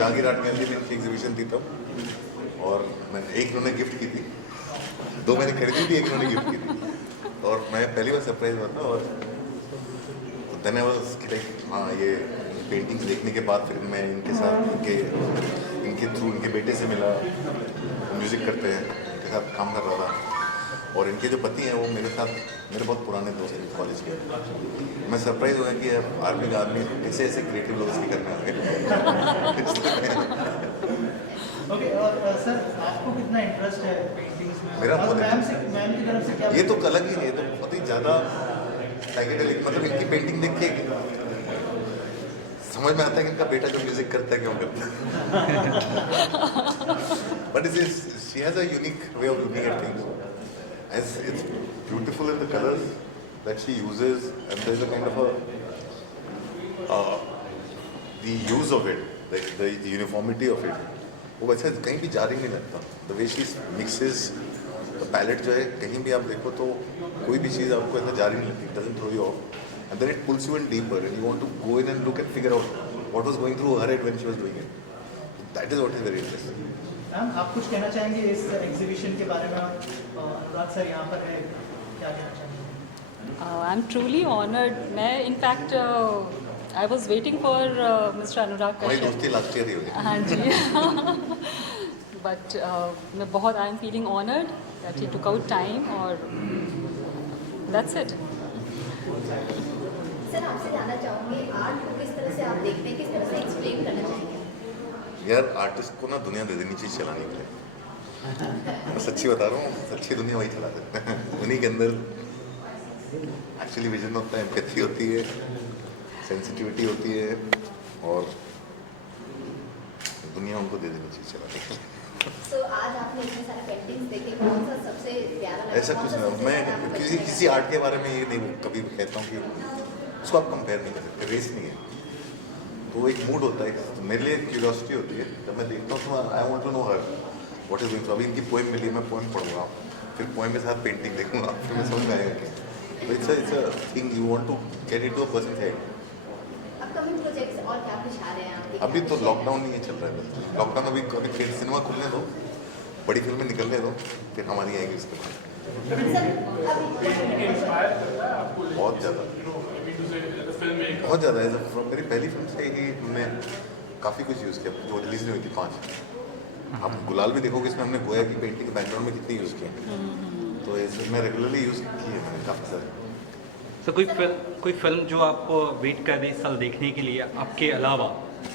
Jahangir art gallery में उनकी exhibition थी तब, और मैंने एक उन्होंने गिफ्ट की थी, 2 मैंने खरीदी थी, एक उन्होंने गिफ्ट की थी, और मैं पहली बार सरप्राइज हुआ था। और देन आई वाज लाइक हाँ, ये पेंटिंग्स देखने के बाद फिर मैं इनके साथ इनके थ्रू इनके बेटे से मिला, म्यूज़िक करते हैं, उनके साथ काम कर रहा था। और इनके जो पति हैं वो मेरे साथ मेरे बहुत पुराने दोस्त हैं कॉलेज के। मैं सरप्राइज हुआ कि आर्मी का आदमी ऐसे ऐसे क्रिएटिव लोग इसकी करने आ गए। ओके, और सर आपको कितना इंटरेस्ट है पेंटिंग्स में? मेरा और बहुत मैम की तरफ से क्या? ये तो अलग ही है, ये तो बहुत ही ज़्यादा साइकेडेलिक, मतलब इनकी पेंटिंग देख के समझ में आता है कि इनका बेटा जो म्यूजिक करता है क्यों करता है। But she has a unique way of looking at things, as it's beautiful in the colors that she uses, and there's a kind of a the use of it, the uniformity of it, वो वैसे कहीं भी जारी नहीं लगता। the way she mixes the palette जो है, कहीं भी आप देखो तो कोई भी चीज़ आपको ऐसा जारी नहीं लगती, it doesn't throw you off, and then it pulls you in deeper and you want to go in and look and figure out what was going through her head when she was doing it. That is what is very interesting. Ma'am, आप कुछ कहना चाहेंगे इस exhibition के बारे में? अनुराग sir यहाँ पर है, क्या कहना चाहेंगे? I am truly honoured. मैं in fact I was waiting for mister Anurag हमारी कश्यप। दोस्ती लास्ट ईयर ही हो गई। हाँ जी। बट मैं बहुत I am feeling honoured that he took out time, और दैट्स इट। सर आपसे जानना चाहूँगी, आर्ट को किस तरह से आप देखते हैं, किस तरह से एक्सप्लेन करना चाहेंगे? यार आर्टिस्ट को ना दुनिया दे देनी चाहिए चलाने के लिए। मैं सच्ची बता रहा हूँ, सच्ची दुनिया वही चला सकते हैं। उन्हीं के अंदर एक्चुअली विजन होता है, एम्पैथी होती है, सेंसिटिविटी होती है, और दुनिया उनको दे देनी चाहिए चलाने के लिए। तो आज आपने इतने सारे पेंटिंग्स देखे, कौन सा सबसे प्यारा लगा? ऐसा कुछ नहीं, मैं किसी आर्ट के बारे में ये नहीं कभी कहता हूँ कि उसको आप कंपेयर नहीं कर सकते, रेस नहीं है। तो एक मूड होता है, तो मेरे लिए क्यूरियोसिटी होती है, जब मैं देखता हूँ तो I want to know her what is going. अभी इनकी पोएम मिली, मैं पोएम पढ़ूंगा, फिर पोएम के साथ पेंटिंग देखूंगा, फिर मैं समझ में आएगा कि तो it's a thing you want to get it to a person head. Upcoming projects और क्या कुछ आ रहे हैं आपके? अभी तो लॉकडाउन नहीं चल रहा है, बस लॉकडाउन अभी फिर सिनेमा खुलने दो, बड़ी फिल्में निकलने दो, फिर हमारी आएगी उसके बाद। सर अभी बहुत ज़्यादा बहुत ज़्यादा है। मेरी पहली फिल्म से ही हमने काफ़ी कुछ यूज़ किया, जो रिलीज नहीं हुई थी 5। आप गुलाल भी देखोगे, इसमें हमने गोया की पेंटिंग बैकग्राउंड में कितनी यूज़ की है, तो इसमें रेगुलरली यूज़ की है मैंने काफ़ी सारी। सर कोई फिल्म जो आपको वेट कर रही इस साल देखने के लिए, आपके अलावा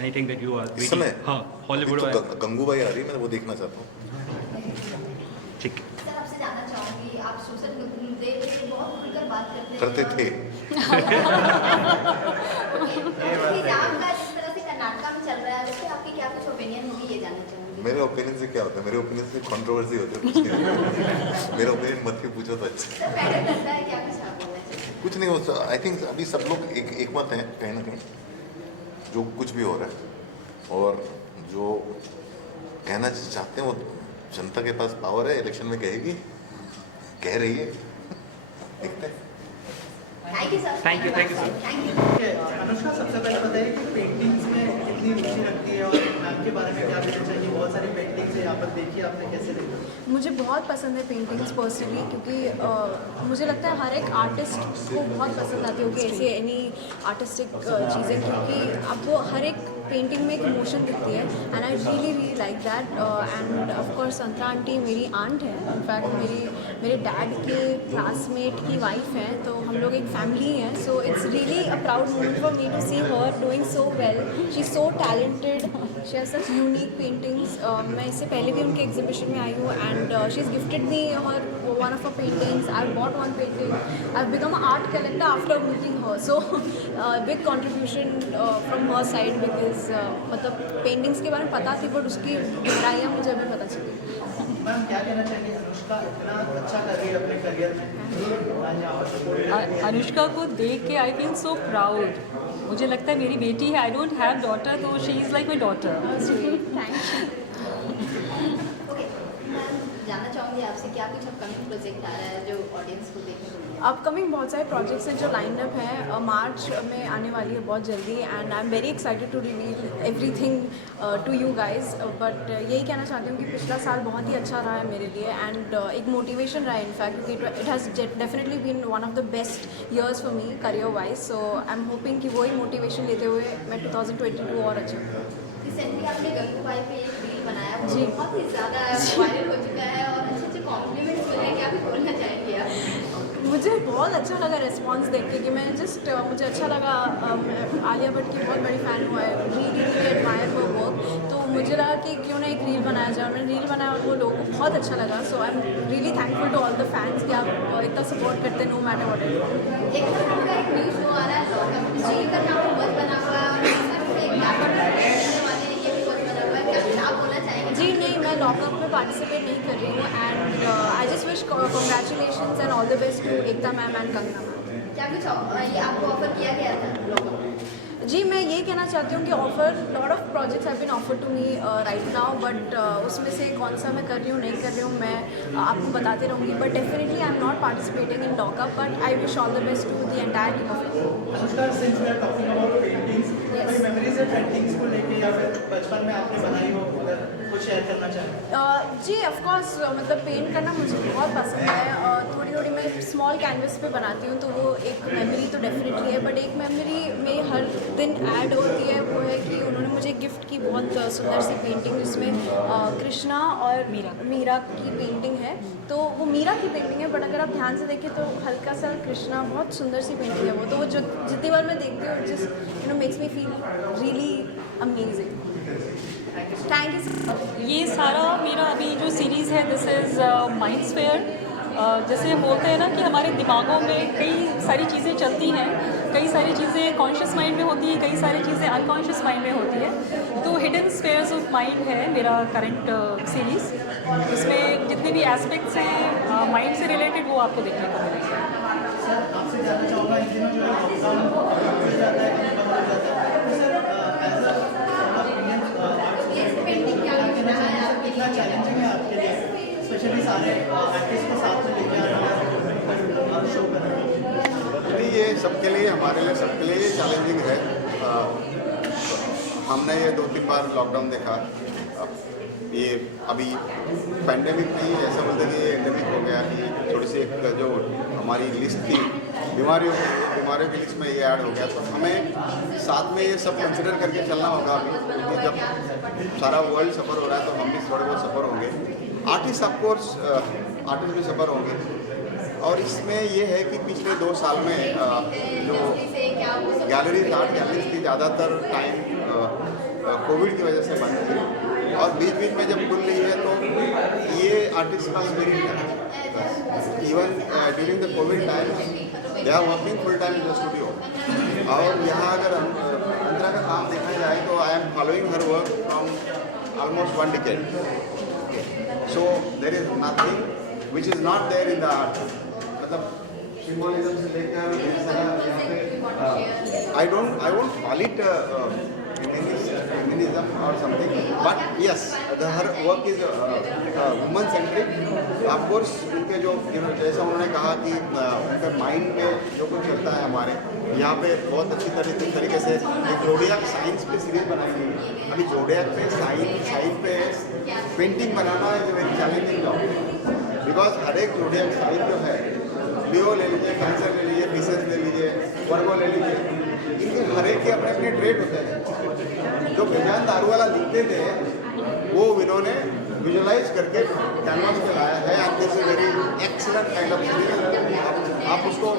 एनीथिंग दैट यू आर इस समय हाँ हॉलीवुड तो गंगूबाई आ रही है, मैं वो देखना चाहता हूँ। ठीक सर आपसे जानना चाहूँगी, आप सोशल मीडिया पे बहुत खुलकर बात करते करते हैं। थे। हिजाब का जिस तरह से कर्नाटका में चल रहा है, उससे आपकी क्या कुछ ओपिनियन होगी, ये जानना चाहूँगी। मेरे ओपिनियन से क्या होता है, मेरे ओपिनियन से कंट्रोवर्सी होती है, कुछ नहीं होता। मेरा ओपिनियन मत ही पूछो तो अच्छा। सर मैटर करता है, क्या कुछ आप बोलना चाहिए? कुछ नहीं होता, आई थिंक अभी सब लोग एक मत हैं कहीं ना कहीं, जो कुछ भी हो रहा है, और जो कहना चाहते हैं वो जनता के पास पावर है, इलेक्शन में कहेगी, कह रही है, देखते हैं। Thank you sir. Thank you sir. Thank you. Anushka, सबसे पहले बताइए कि पेंटिंग्स में कितनी रुचि रखती है, और मैम के बारे में क्या कहना चाहिए? बहुत सारी पेंटिंग्स है यहाँ पर, देखिए आपने कैसे देखा? मुझे बहुत पसंद है पेंटिंग्स पर्सनली, क्योंकि मुझे लगता है हर एक आर्टिस्ट को बहुत पसंद आती होगी ऐसी एनी आर्टिस्टिक चीज़ें, क्योंकि आपको हर एक पेंटिंग में एक इमोशन दिखती है, and I really like that. And of course संतरा आंटी मेरी आंट है, इनफैक्ट मेरे डैड के क्लासमेट की वाइफ हैं, तो हम लोग एक फैमिली हैं। So it's really a proud moment for me to see her doing so well. She is so talented, she has such unique paintings. मैं इससे पहले भी उनके एग्जीबिशन में आई हूँ, and she is gifted me her one of her paintings. I've bought one painting. I've become an art collector after meeting her. So big contribution from her side, because मतलब paintings के बारे में पता थी, but उसकी गहराइयाँ मुझे अभी पता चली। मैम क्या कहना चाहेंगे, अनुष्का इतना अच्छा कर रही है अपने करियर में, आज यहाँ पर support करती है। अनुष्का को देख के आई फील सो प्राउड। मुझे लगता है मेरी बेटी है, आई डोंट हैव डॉटर, तो she is like my daughter. Okay ma'am, जानना चाहूँगी आपसे, क्या कुछ अपकमिंग प्रोजेक्ट आ रहा है जो ऑडियंस को देखने को मिलेगा? अपकमिंग बहुत सारे प्रोजेक्ट्स हैं जो लाइन अप हैं, मार्च में आने वाली है बहुत जल्दी, and I am very excited to reveal everything to you guys. But यही कहना चाहती हूँ कि पिछला साल बहुत ही अच्छा रहा है मेरे लिए, एंड एक मोटिवेशन रहा है इनफैक्ट, क्योंकि it has definitely been one of the best years for me career wise. So I am hoping कि वही मोटिवेशन लेते हुए मैं 2022 और अच्छा करूँ। रिसेंटली आपने गंगू भाई पे एक रील बनाया, वो जी। बहुत ही ज़्यादा वायरल हो चुका है और अच्छे अच्छे कॉम्प्लीमेंट्स मिले हैं, क्या आप बोलना चाहेंगे आप? मुझे बहुत अच्छा लगा रिस्पांस देख के कि मैं जस्ट मुझे अच्छा लगा। आलिया भट्ट की बहुत बड़ी फ़ैन हुआ है, really really admire her work, तो मुझे लगा कि क्यों ना एक रील बनाया जाए, और मैंने रील बनाया और वो लोगों को बहुत अच्छा लगा। So I am really thankful to all the fans कि आप इतना सपोर्ट करते हैं नो मैटर व्हाट इट। एक तो आपका एक न्यू शो आ रहा है लॉकअप, जिसका नाम बहुत बना हुआ है और इसमें एक लॉकअप करने वाले हैं, ये भी बहुत बना हुआ है, क्या कुछ आप बोलना चाहेंगे? जी नहीं, मैं लॉकअप में पार्टिसिपेट नहीं कर रही हूँ, and I just wish congratulations and all the best to Ekta ma'am and Kangana ma'am. क्या कुछ ये आपको ऑफर किया गया था लॉकअप में? जी मैं ये कहना चाहती हूँ कि offer lot of projects have been offer to me right now, but उसमें से कौन सा मैं कर रही हूँ नहीं कर रही हूँ मैं आपको बताती रहूँगी, but definitely I am not participating in lockup, but I wish all the best to the entire team of. Anushka, since we are talking about paintings, कोई मेमोरीज है पेंटिंग्स को लेके या फिर बचपन में आपने बनाई हो, अगर कुछ शेयर करना चाहें? जी ऑफ कोर्स, मतलब पेंट करना मुझे बहुत पसंद है। थोड़ी थोड़ी मैं स्मॉल कैनवस पे बनाती हूँ, तो वो एक मेमोरी तो डेफिनेटली है, बट एक मेमोरी में हर दिन ऐड होती है, वो है कि उन्होंने मुझे गिफ्ट की बहुत सुंदर सी पेंटिंग, जिसमें कृष्णा और मीरा की पेंटिंग है। तो वो मीरा की पेंटिंग है, बट अगर आप ध्यान से देखें तो हल्का सा कृष्णा, बहुत सुंदर सी पेंटिंग है वो। तो वो जो जितनी बार मैं देखती हूँ just makes me feel really amazing. Thank you. ये सारा मेरा अभी जो सीरीज़ है दिस इज़ माइंडस्फेयर। जैसे बोलते हैं ना कि हमारे दिमागों में कई सारी चीज़ें चलती हैं, कई सारी चीज़ें कॉन्शियस माइंड में होती हैं, कई सारी चीज़ें अनकॉन्शियस माइंड में होती है। तो हिडन स्फेयर्स ऑफ माइंड है मेरा करंट सीरीज़। इसमें जितने भी एस्पेक्ट्स हैं माइंड से रिलेटेड वो आपको देखने को मिलेंगे। सर आपसे जानना चाहूँगा, इन दिनों जो है लॉकडाउन हो जाता है, कहीं बंद हो जाता है, तो सर एज ये पेंटिंग क्या कहना चाहिए सर, कितना चैलेंजिंग है आपके लिए, स्पेशली सारे आर्टिस्ट को साथ में लेके आना और शो करना? नहीं, ये सबके लिए, हमारे लिए, सबके लिए ये चैलेंजिंग है। हमने ये 2-3 बार लॉकडाउन देखा। ये अभी पैंडेमिक नहीं, ऐसा बोलते कि ये एंडेमिक हो गया कि थोड़ी सी एक जो हमारी लिस्ट थी बीमारियों की लिस्ट में ये ऐड हो गया। तो हमें साथ में ये सब कंसिडर करके चलना होगा अभी, क्योंकि जब सारा वर्ल्ड सफ़र हो रहा है तो हम भी थोड़े बहुत सफ़र होंगे। आर्टिस्ट ऑफकोर्स आर्टिस्ट भी सफ़र होंगे। और इसमें ये है कि पिछले 2 साल में जो गैलरीज, आर्ट गैलरीज की ज़्यादातर टाइम कोविड की वजह से बंद थी, और बीच बीच में जब खुल रही है तो ये आर्टिस्ट का स्पिरिट है। Even during the COVID time they are working full time in the studio. और यहाँ अगर अंतरा का काम देखा जाए तो I am following her work from almost 1 decade। So there is nothing which is not there in the art. मतलब symbolism से लेकर I won't call it feminism or something, but yes, her work is woman centric. Of course, उनके जो जैसा उन्होंने कहा कि उनके माइंड में जो कुछ चलता है हमारे यहाँ पे बहुत अच्छी तरीके से एक जोडियाक साइंस पे सीरीज बनाई गई है। अभी जोडियाक पे साइंस पे पेंटिंग बनाना is very challenging job, because हर एक जोडियाक साइन जो है, लियो ले लीजिए, कैंसर ले लीजिए, पिसेस ले लीजिए, वर्गो ले लीजिए, इनके हर एक के अपने अपने ट्रेड होते हैं। जो विज्ञान दारू वाला लिखते थे वो इन्होंने विजुलाइज करके कैनवास पे लाया है। And this is very excellent kind of series. आप उसको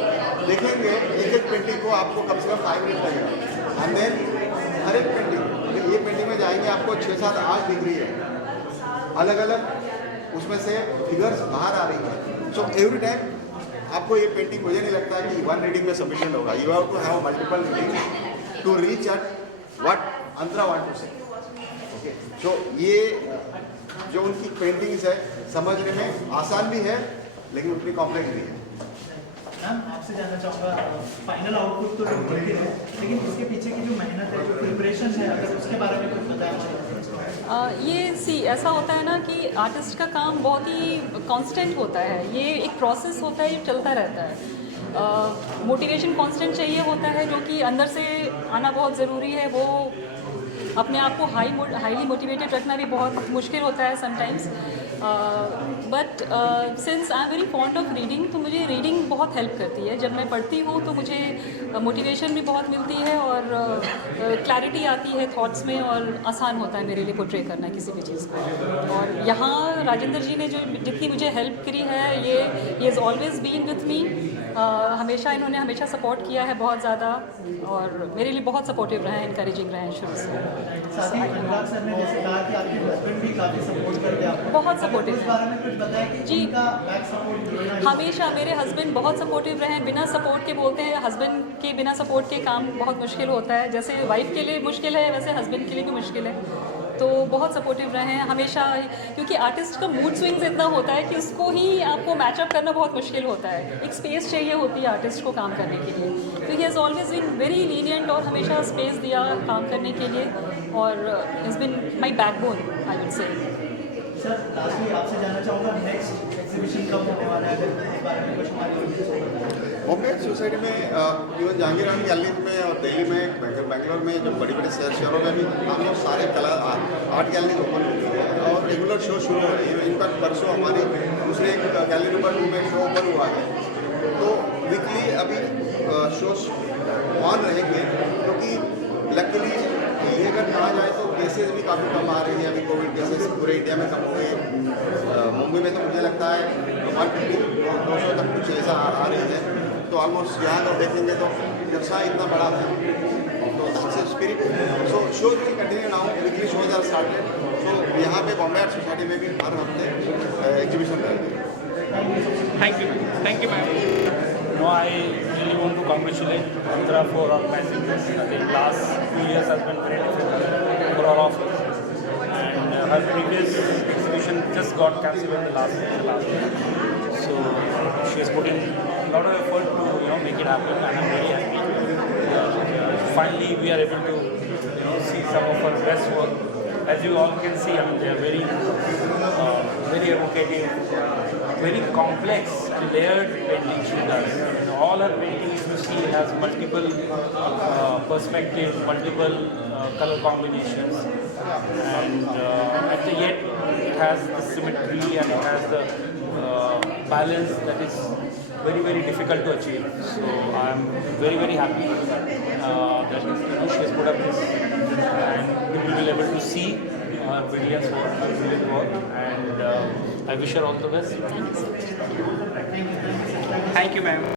देखेंगे, एक पेंटिंग को आपको कम से कम 5 मिनट लगेगा। एंड देन हर एक पेंटिंग, ये पेंटिंग में जाएंगे आपको 6-7-8 दिख रही है, अलग अलग उसमें से फिगर्स बाहर आ रही है। सो एवरी टाइम आपको ये पेंटिंग मुझे नहीं लगता है कि 1 रीडिंग में सफिशिएंट होगा। You have to have multiple reading to reach at what Antara want to say. Okay, so ये जो उनकी पेंटिंग्स है समझने में आसान भी है लेकिन उतनी कॉम्प्लेक्स भी है। मैम आपसे जानना चाहूँगा, फाइनल आउटपुट तो लोग देख रहे हैं, लेकिन इसके पीछे की जो मेहनत है, जो प्रिपरेशन है, अगर उसके बारे में कुछ बताया। ये ऐसा होता है ना कि आर्टिस्ट का काम बहुत ही कांस्टेंट होता है, ये एक प्रोसेस होता है, ये चलता रहता है। मोटिवेशन कांस्टेंट चाहिए होता है, जो कि अंदर से आना बहुत ज़रूरी है। वो अपने आप को हाईली मोटिवेटेड रखना भी बहुत मुश्किल होता है sometimes. But since I am very fond of reading, तो मुझे रीडिंग बहुत हेल्प करती है। जब मैं पढ़ती हूँ तो मुझे मोटिवेशन भी बहुत मिलती है और क्लैरिटी आती है थॉट्स में, और आसान होता है मेरे लिए पोर्ट्रे करना किसी भी चीज़ को। और यहाँ राजेंद्र जी ने जो जितनी मुझे हेल्प करी है, ये is always been with me. हमेशा इन्होंने हमेशा सपोर्ट किया है बहुत ज़्यादा, और मेरे लिए बहुत सपोर्टिव रहे हैं, इनकरेजिंग रहे हैं शुरू से। साथ ही अनुराग सर ने जैसे कहा कि आपके हस्बैंड भी काफ़ी सपोर्ट करते हैं आपको, बहुत सपोर्टिव उस बारे में कुछ बताया कि जी। उनका बैक सपोर्ट हमेशा मेरे हस्बैंड बहुत सपोर्टिव रहे हैं। बिना सपोर्ट के, बोलते हैं हस्बैंड के बिना सपोर्ट के काम बहुत मुश्किल होता है। जैसे वाइफ के लिए मुश्किल है, वैसे हस्बैंड के लिए भी मुश्किल है। तो बहुत सपोर्टिव रहे हैं हमेशा, क्योंकि आर्टिस्ट का मूड स्विंग्स इतना होता है कि उसको ही आपको मैचअप करना बहुत मुश्किल होता है। एक स्पेस चाहिए होती है आर्टिस्ट को काम करने के लिए। तो he has always been very lenient, और हमेशा स्पेस दिया काम करने के लिए, और is been my backbone, I would say. Sir lastly आपसे जानना चाहूँगा, नेक्स्ट एग्जीबिशन कब होने वाला है, अगर इस बारे में कुछ हमारी ऑडियंस को बताएं। बॉम्बे सोसाइटी में इवन जहांगीर आर्ट गैलरी में और दिल्ली में, बेंगलोर में, जो बड़ी बड़ी शहरों में भी हम लोग सारे कला आर्ट गैलरी ओपन हुई है और रेगुलर शो शुरू हो रही है। इनफैक्ट परसों हमारी दूसरे गैलरी नंबर 2 में शो ओपन हुआ है। तो वीकली अभी शोज ऑन रहेंगे, क्योंकि लकीली ये अगर कहा जाए तो केसेस भी काफ़ी कम आ रही है। अभी कोविड केसेस पूरे इंडिया में कम हुए। मुंबई में तो मुझे लगता है 150-200 तक कुछ ऐसा आ रही है। तो ऑलमोस्ट यहाँ अगर देखेंगे तो व्यवसाय इतना बड़ा है, तो spirit. So shows will continue now, weekly shows are started. So यहाँ पे बॉम्बे आर्ट सोसाइटी में भी हर हफ्ते एग्जीबिशन रहेंगे। Thank you ma'am. No, I really want to congratulate Andhra for organizing this. I think last 2 years has been very difficult for all of us. And her previous exhibition just got cancelled in the last year. So she has put in a lot of effort to make it happen, and I'm very happy. Finally, we are able to see some of her best work. As you all can see, I mean, they are very evocative, very complex and layered paintings she does. And all her paintings you see has multiple perspectives, multiple color combinations, and yet it has the symmetry and it has the balance that is very, very difficult to achieve. So I am very, very happy that she has put up this, and we will be able to see her brilliance work, and I wish her all the best. Thank you ma'am.